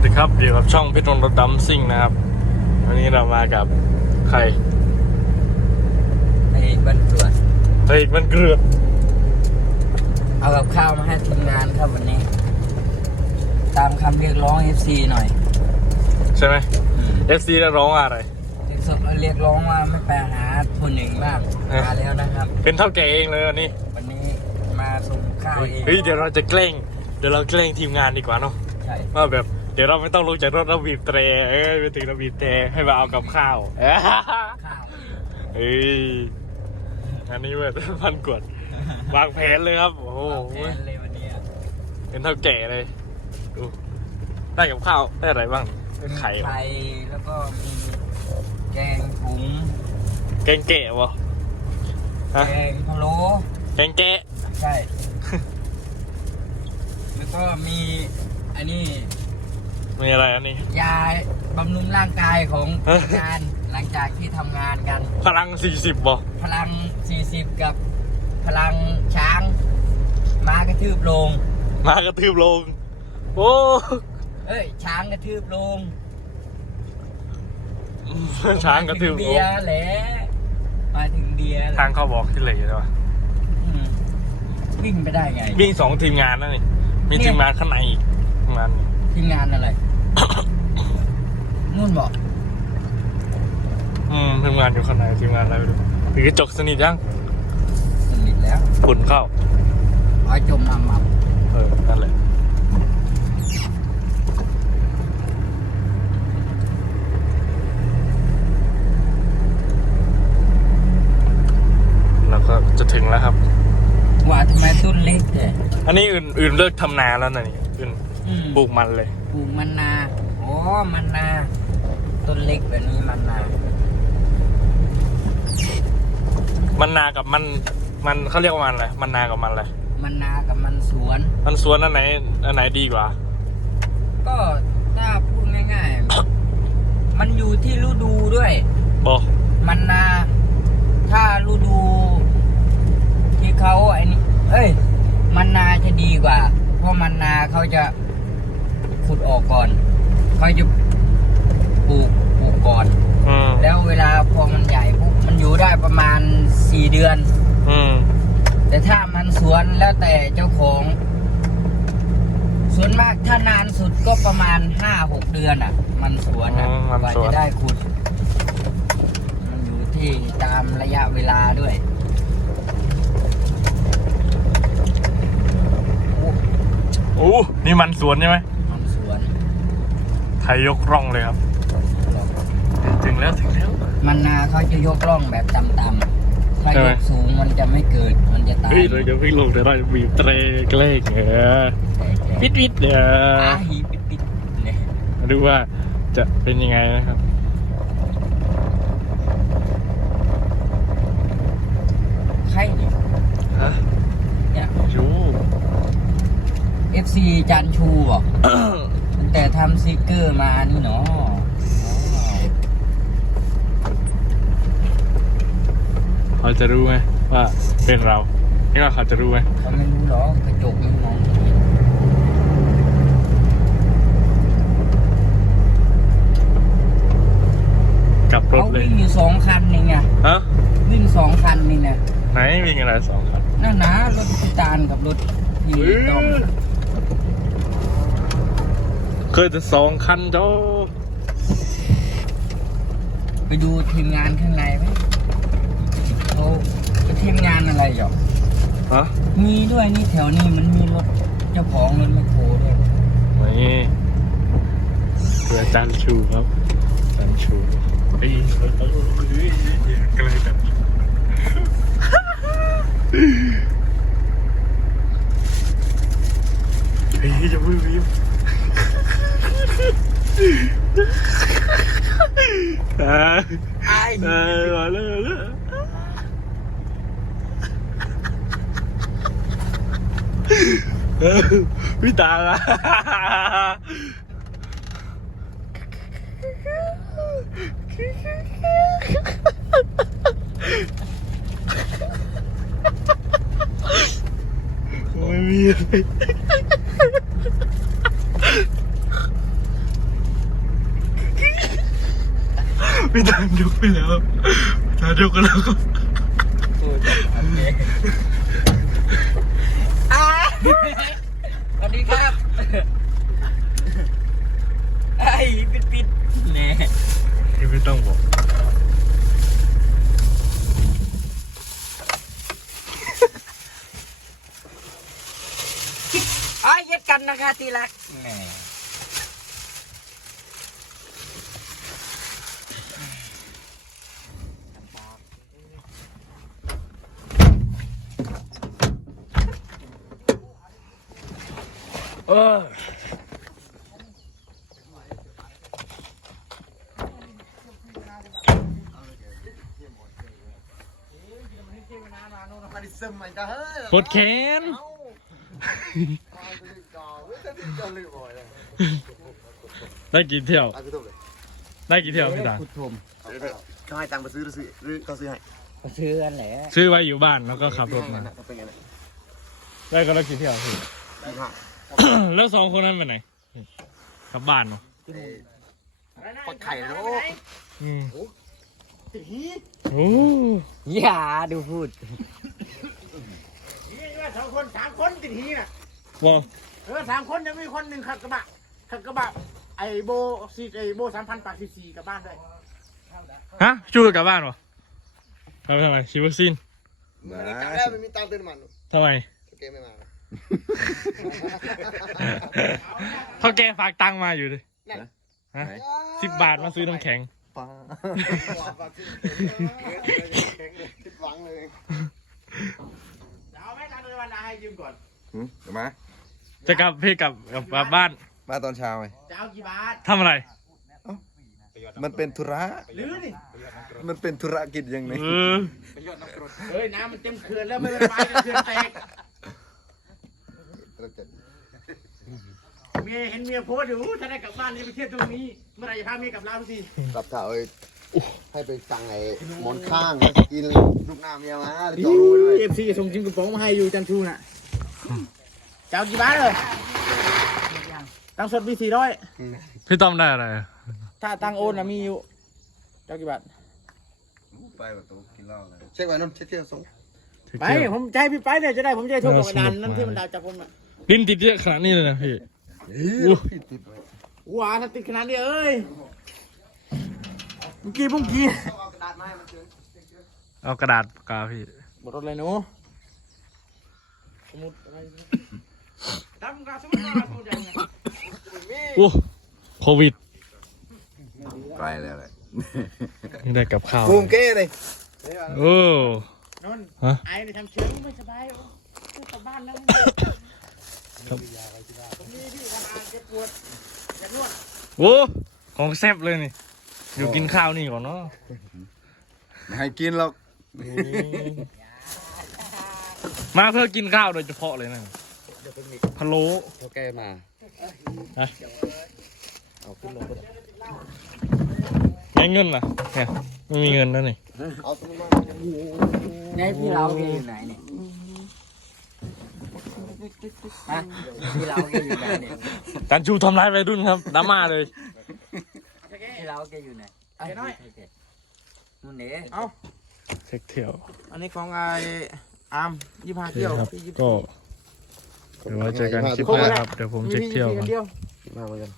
สดีครับอยู่กับช่องพิทรนรถดำซิ่งนะครับ วันนี้เรามากับใครไอ้บ้านสวนเฮ้ยมันเกลือเอากับข้าวมาให้ทีมงานครับวันนี้ ตามคำเรียกร้อง FC หน่อยใช่ไหม FC ได้ร้องว่าอะไร ถึงสุดเรียกร้องว่าไม่ไปหาคนหนึ่งบ้างเอ๊ะมาแล้วนะครับ เป็นเท่าแก่เองเลยวันนี้วันนี้มาส่งข้าวเองเฮ้ยเดี๋ยวเราจะแกล้งเดี๋ยวเราแกล้งทีมงานดีกว่าเนาะใช่ว่าแบบเดี๋ยวเราไม่ต้องลงจากรถเราบีบแตรเอ้ยไปถึงเราบีบแตรให้มาเอากับข้าวเอ้ยข้าวเฮ้ยอันนี้เว้ยมันกดวางแผนเลยครับ โอ้โหวางแผนเลยวันนี้อะเป็นเท่าแก่เลยดูได้กับข้าวได้อะไรบ้างได้ไข่เหรอไข่แล้วก็มีแกงถุงแกงแกะวะฮะแกงพะโล้แกงแกะใช่แล้วก็มีอันนี้ มีอะไรอันนี้ ยาบำรุงร่างกายของเอ้ยงานหลังจากที่ทำงานกัน พลัง 40บ่พลัง 40 กับพลังช้าง ม้ากระทืบลง มากระทืบลง โอ้ เอ้ย ช้างกระทืบลงช้างกระทืบมลเบีงยร์แหละมาถึงเบียร์แหละทางเขาบอกที่เหลยใช่ปะอืมวิ่งไปได้ไง วิ่งสองทีมงานนั่นนี่มีเนี่ย ทีมงานข้างในอีกทีมงานนี่ทีมงานอะไร นู่นบอกอืมทีมงานอยู่ข้างในทีมงานอะไรไม่รู้ถือกระจกสนิทยังสนิทแล้วฝุ่นเข้าอ้อยจมน้ำมันเออนั่นแหละแล้วก็จะถึงแล้วครับ ว่าทำไมต้นเล็กเลยอันนี้อื่นอื่นเลิกทำนาแล้วนะนี่อื่นอืม ปลูกมันเลย ปลูกมันนาอ๋อมันนา ต้นเล็กแบบนี้มันนา มันนากับมันมันเขาเรียกว่ามันอะไรมันนากับมันอะไรมันนากับมันสวน มันสวนอันไหนอันไหนดีกว่า ก็ถ้าพูดง่ายๆ มันอยู่ที่ฤดูด้วยบอกมันนา ถ้าฤดู ที่เขาไอ้นี่เอ้ย มันนาจะดีกว่า เพราะมันนาเขาจะ ขุดออกก่อนเขาจะปลูกปลูกก่อน อืมแล้วเวลาพอมันใหญ่ปุ๊บมันอยู่ได้ประมาณสี่เดือน อืมแต่ถ้ามันสวนแล้วแต่เจ้าของ ส่วนมากถ้านานสุดก็ประมาณห้าหกเดือนอะ มันสวนอะอ๋อมันกว่าสวนจะได้ขุด มันอยู่ที่ตามระยะเวลาด้วยโอ้โอ้นี่มันสวนใช่ไหมมันสวน ไทยยกร่องเลยครับ ถึงแล้วถึงแล้ว มันนาเขาจะยกร่องแบบต่ำๆถ้าใช่ยไหมกสูงมันจะไม่เกิดมันจะตายเฮ้ยเราจะวิ่งลงเดี๋ยวเราจะบีบเตรแกล้งเออปิดปิดเดี๋ยวอาหีปิดปิดๆเนี่ยมาดูว่าจะเป็นยังไงนะครับใครเนี่ยฮะเนี่ยชู FC จันชูบอกตั้งแต่ ทำสติกเกอร์มานี่เนาะอ๋อเขาจะรู้ไหมว่าเป็นเรานี่ว่าเขาจะรู้ไหมเขาไม่รู้หรอกกระจกมันมองไม่เห็นกลับรถเขาเลยวิ่งอยู่สองคันนี่ไงฮะวิ่งสองคันนี่เนี่ยไหนวิ่งอะไรสองครับนั่นนะรถพิตานกับรถพี่ต้อม เคยจะสองคันโจไปดูทีมงานข้างในไหมเขาเป็นทีมงานอะไรหรอฮะมีด้วยนี่แถวนี้มันมีรถเจ้าของรถแมคโครด้วยนี่เพื่อจันชูครับจันชูเฮ้ยเฮ้ยเฮ้ยเฮ้ยใกล้กันเฮ้ยอย่ามือวิบ อ่าไอ้เออมาเลยมาเลยเออพี่ตาละไม่มีอะไร พี่ตามยกไปแล้วพี่ตามยกกันแล้วครับโอ้ยโอเคอ่าสวัสดีครับไอ้ปิดปิดๆแน่ที่ไม่ต้องบอกไอ้ยเย็ดกันนะคะทีรักแหน่ เออมาดิซึมมันจะเฮ้ยกดแขนได้กี่เที่ยวอะคือตัวเลยได้กี่เที่ยวพี่ตาพุทธมเขาให้ตังค์มาซื้อหรือซื้อหรือเขาซื้อให้ก็ซื้อกันแหละซื้อไว้อยู่บ้านแล้วก็ขับรถมาเป็นไงนะได้ก็ได้กี่เที่ยวพี่ยี่ห้า แล้วสองคนนั้นไปไหนกลับบ้านเนาะปักไข่นะโอ้อืมติดหีโอ้อย่าดูพูดนี่ว่าสองคนสามคนติดหีน่ะว้าเออสามคนยังมีคนหนึ่งขับกระบะขับกระบะไอโบซีไอโบสามพันปากซีซีกลับบ้านด้วยฮะชูกลับบ้านวะทำไมทำไมชิวซินกลับแล้วไม่มีตังค์เติมน้ำมันทำไมโอเคไม่มา เท่าแกฝากตังค์มาอยู่ดิฮะสิบบาทมาซื้อน้ำแข็งป้าคิดหวังเลยเดี๋ยวเอาไหมทางเดินวันนาให้ยืมก่อนเดี๋ยวมาจะกลับพี่กลับกลับกลับบ้านมาตอนเช้าไงจะเอากี่บาททำอะไร มันเป็นธุระหรือนี่มันเป็นธุรกิจยังไงเออเฮ้ยน้ำมันเต็มเขื่อนแล้วไม่เป็นไรกันเขื่อนแตก เมียเห็นเมียโพสต์อยู่ถ้าได้กลับบ้านจะไปเที่ยวตรงนี้ เมื่อไหรจะพาเมียกลับลาวสักทีกลับเถอะเอ้ยให้ไปสั่งไอ้หมอนข้างกินลูกน้ำเมียมาแล้วเจาะรูด้วยเอฟซีส่งจิมกระป๋องมาให้อยู่จันทูน่ะจะเอากี่บาทเลยตังค์สดมีสี่ร้อยพี่ต้อมได้อะไรอะถ้าตังค์โอนนะมีอยู่เจ้ากี่บาทไปแบบตัวกินเหล้าเลยเช็คไว้นุ่นเช็คเที่ยวส่งไปผมจะให้พี่ไปเนี่ยจะได้ผมจะได้โทรกับอาจารย์นั่นที่มันดาวจากผมอะ ลิ้นติดเยอะขนาดนี้เลยนะพี่พี่ติดไว้ว้าถ้าติดขนาดนี้เอ้ยเมื่อกี้เมื่อกี้เอากระดาษปากกาพี่หมดรถเลยหนูสมุดอะไรนะดำกาสมุดอะไรสมุดอะไรนะโอ้โควิดไปแล้วเลยยังได้กับข้าวบูมเก้เลยโอ้นนท์ฮะไอ้เนี่ยทำเชื้อไม่สบายโอ้ยกลับบ้านแล้ว ครับผมนี่พี่ทำงานเจ็บปวดอยากนวดโอ้ของแซ่บเลยนี่อยู่กินข้าวนี่ก่อนเนาะไม่ให้กินหรอกมาเพื่อกินข้าวโดยเฉพาะเลยนะพะโล้เขาแกมาฮะไงเงินล่ะเนี่ยไม่มีเงินแล้วนี่เอาสมุดมาไงพี่เราแกอยู่ไหนเนี่ย ฮะพี่เราแกอยู่ไหนเนี่ยจันชูทำร้ายวัยรุ่นครับดราม่าเลย ที่เราแกอยู่ไหนไอ้น้อยนู่นเด้าเช็คเที่ยวอันนี้ของไอ้อาร์มยี่ห้าเที่ยวครับพี่ยี่ก็เดี๋ยวว่าเจอกันคลิปหน้าครับเดี๋ยวผมเช็คเที่ยวก่อน มาเหมือนกัน